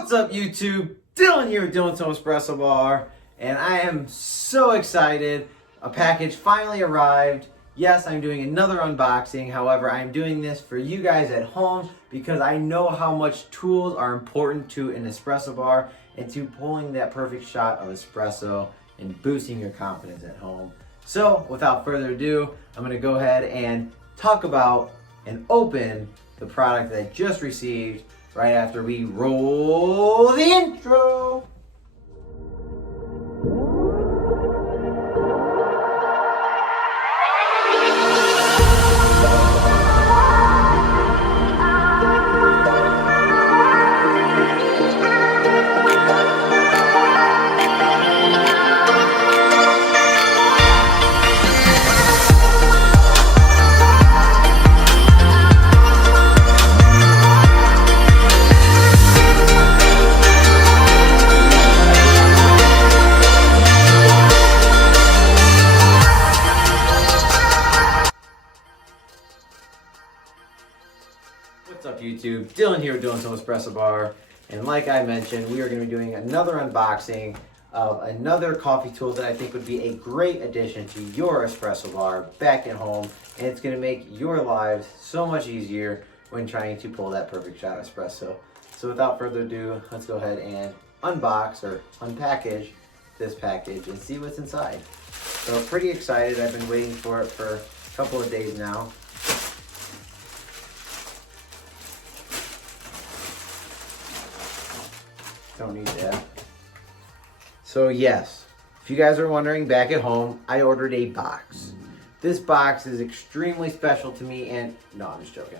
What's up, YouTube? Dylan here with Dylan's Home Espresso Bar, and I am so excited. A package finally arrived. Yes, I'm doing another unboxing. However, I'm doing this for you guys at home because I know how much tools are important to an espresso bar and to pulling that perfect shot of espresso and boosting your confidence at home. So, without further ado, I'm going to go ahead and talk about and open the product that I just received right after we roll the intro. What's up, YouTube? Dylan here with Dylan's Home Espresso Bar, and like I mentioned, we are going to be doing another unboxing of another coffee tool that I think would be a great addition to your espresso bar back at home, and it's going to make your lives so much easier when trying to pull that perfect shot of espresso. So without further ado, let's go ahead and unbox or unpackage this package and see what's inside. So I'm pretty excited. I've been waiting for it for a couple of days now. Don't need that. So yes, if you guys are wondering, back at home, I ordered a box. This box is extremely special to me, and no, I'm just joking.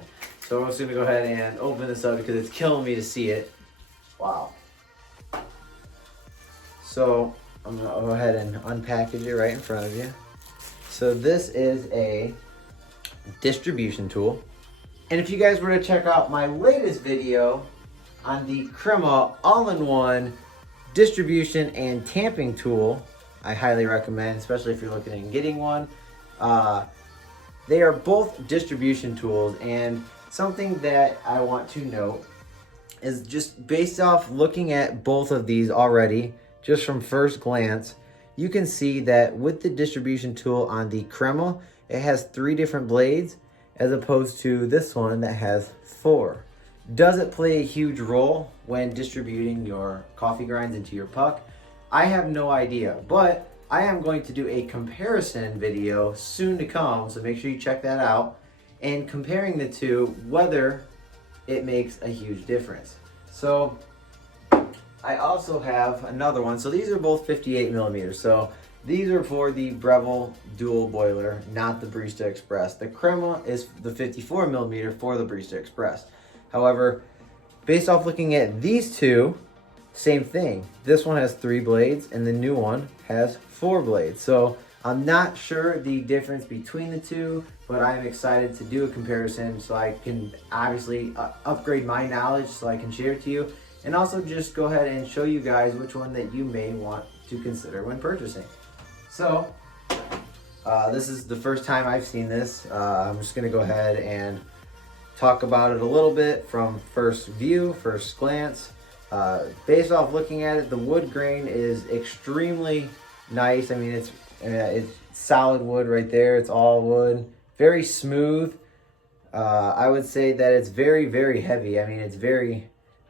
So I'm just gonna go ahead and open this up because it's killing me to see it. Wow. So I'm gonna go ahead and unpackage it right in front of you. So this is a distribution tool. And if you guys were to check out my latest video on the Crema all-in-one distribution and tamping tool, I highly recommend, especially if you're looking at getting one. They are both distribution tools, and something that I want to note is just based off looking at both of these already, just from first glance, you can see that with the distribution tool on the Crema, it has 3 different blades as opposed to this one that has 4. Does it play a huge role when distributing your coffee grinds into your puck? I have no idea, but I am going to do a comparison video soon to come, so make sure you check that out, and comparing the two, whether it makes a huge difference. So I also have another one. So these are both 58 millimeters. So these are for the Breville dual boiler, not the Barista Express. The Crema is the 54 millimeter for the Barista Express. However, based off looking at these two, same thing. This one has 3 blades and the new one has 4 blades. So I'm not sure the difference between the two, but I'm excited to do a comparison so I can obviously upgrade my knowledge so I can share it to you, and also just go ahead and show you guys which one that you may want to consider when purchasing. So this is the first time I've seen this. I'm just gonna go ahead and talk about it a little bit from first view, first glance. Based off looking at it, the wood grain is extremely nice. I mean, it's solid wood right there. It's all wood, very smooth. I would say that it's very, very heavy. I mean,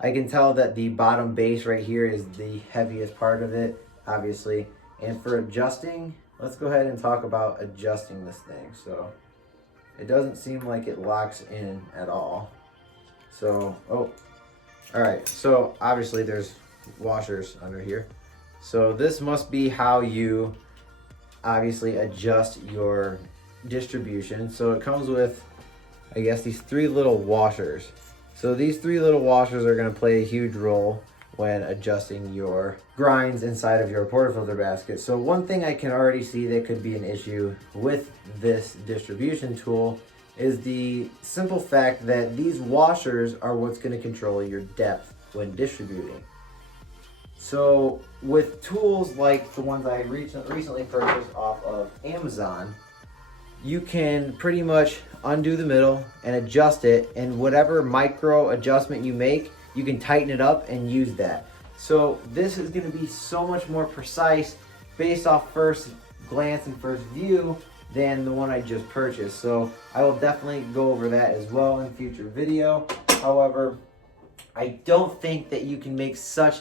I can tell that the bottom base right here is the heaviest part of it, obviously. And for adjusting, let's go ahead and talk about adjusting this thing. So it doesn't seem like it locks in at all. So, all right. So obviously there's washers under here. So this must be how you obviously adjust your distribution. So it comes with, I guess, these 3 little washers. So these 3 little washers are going to play a huge role when adjusting your grinds inside of your portafilter basket. So one thing I can already see that could be an issue with this distribution tool is the simple fact that these washers are what's going to control your depth when distributing. So with tools like the ones I recently purchased off of Amazon, you can pretty much undo the middle and adjust it, and whatever micro adjustment you make, you can tighten it up and use that. So this is going to be so much more precise based off first glance and first view than the one I just purchased. So I will definitely go over that as well in future video. However, I don't think that you can make such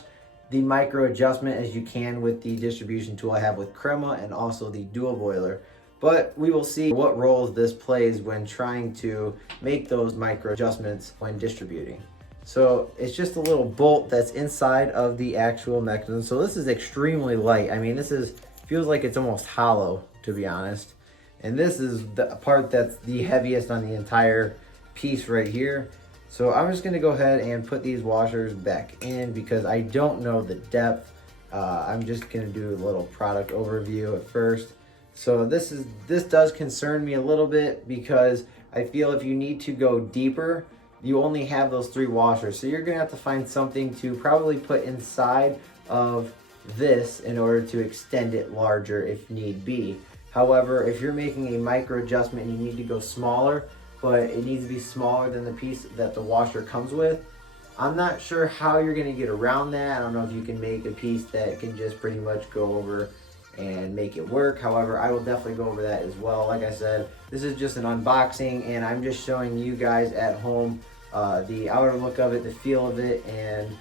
the micro adjustment as you can with the distribution tool I have with Crema and also the dual boiler. But we will see what roles this plays when trying to make those micro adjustments when distributing. So it's just a little bolt that's inside of the actual mechanism. So this is extremely light. I mean, feels like it's almost hollow, to be honest. And this is the part that's the heaviest on the entire piece right here. So I'm just gonna go ahead and put these washers back in because I don't know the depth. I'm just gonna do a little product overview at first. So this does concern me a little bit because I feel if you need to go deeper, you only have those 3 washers. So you're gonna have to find something to probably put inside of this in order to extend it larger if need be. However, if you're making a micro adjustment and you need to go smaller, but it needs to be smaller than the piece that the washer comes with, I'm not sure how you're gonna get around that. I don't know if you can make a piece that can just pretty much go over and make it work. However, I will definitely go over that as well. Like I said, this is just an unboxing and I'm just showing you guys at home the outer look of it, the feel of it, and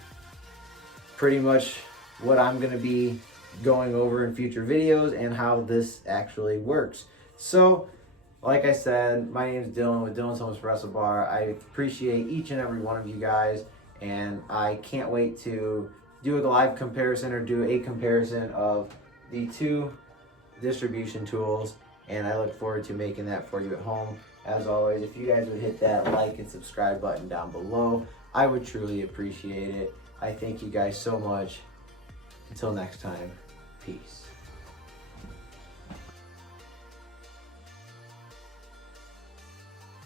pretty much what I'm gonna be going over in future videos and how this actually works. So, like I said, my name is Dylan with Dylan's Home Espresso Bar. I appreciate each and every one of you guys, and I can't wait to do a live comparison or do a comparison of the 2 distribution tools, and I look forward to making that for you at home. As always, if you guys would hit that like and subscribe button down below, I would truly appreciate it. I thank you guys so much. Until next time, peace.